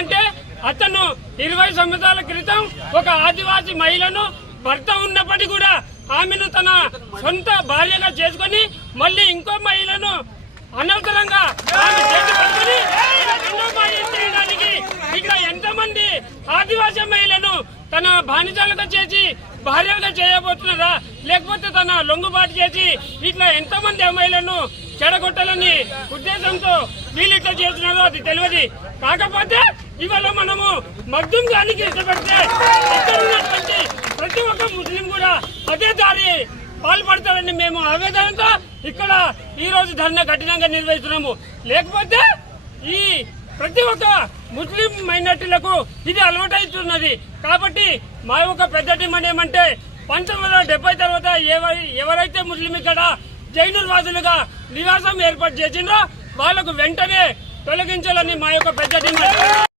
ఎందుకంటే అతను ఇరవై సంవత్సరాల క్రితం ఒక ఆదివాసీ మహిళను భర్త ఉన్నప్పటికీ కూడా ఆమెను తన సొంత భార్యగా చేసుకొని మళ్ళీ ఇంకో మహిళను అనవసరంగా ఆమె చేతి చేయడానికి ఇట్లా ఎంతమంది ఆదివాసీ మహిళను తన బానిసలుగా చేసి భార్యగా చేయబోతున్నారా? లేకపోతే తన లొంగుబాటు చేసి ఇట్లా ఎంతమంది అమ్మాయిలను చెడగొట్టాలని ఉద్దేశంతో వీళ్ళు ఇట్లా చేస్తున్నారో అది తెలియదు. కాకపోతే ఇవాళ మనము మగ్ధం దానికి ఇష్టపడితే ఇక్కడ ఉన్నటువంటి ప్రతి ఒక్క ముస్లిం కూడా అదే దారి పాల్పడతారని మేము ఆవేదనతో ఇక్కడ ఈ రోజు ధర్నా కఠినంగా నిర్వహిస్తున్నాము. లేకపోతే ఈ ప్రతి ఒక్క ముస్లిం మైనార్టీలకు ఇది అలవాటైతున్నది. కాబట్టి మా యొక్క పెద్ద డిమాండ్ ఏమంటే పంతొమ్మిది వందల డెబ్బై తర్వాత ఎవరి ఎవరైతే ముస్లిం ఇక్కడ జైనుల వాసులుగా నివాసం ఏర్పాటు చేసిండ్రో వాళ్ళకు వెంటనే తొలగించాలని మా యొక్క పెద్ద డిమాండ్.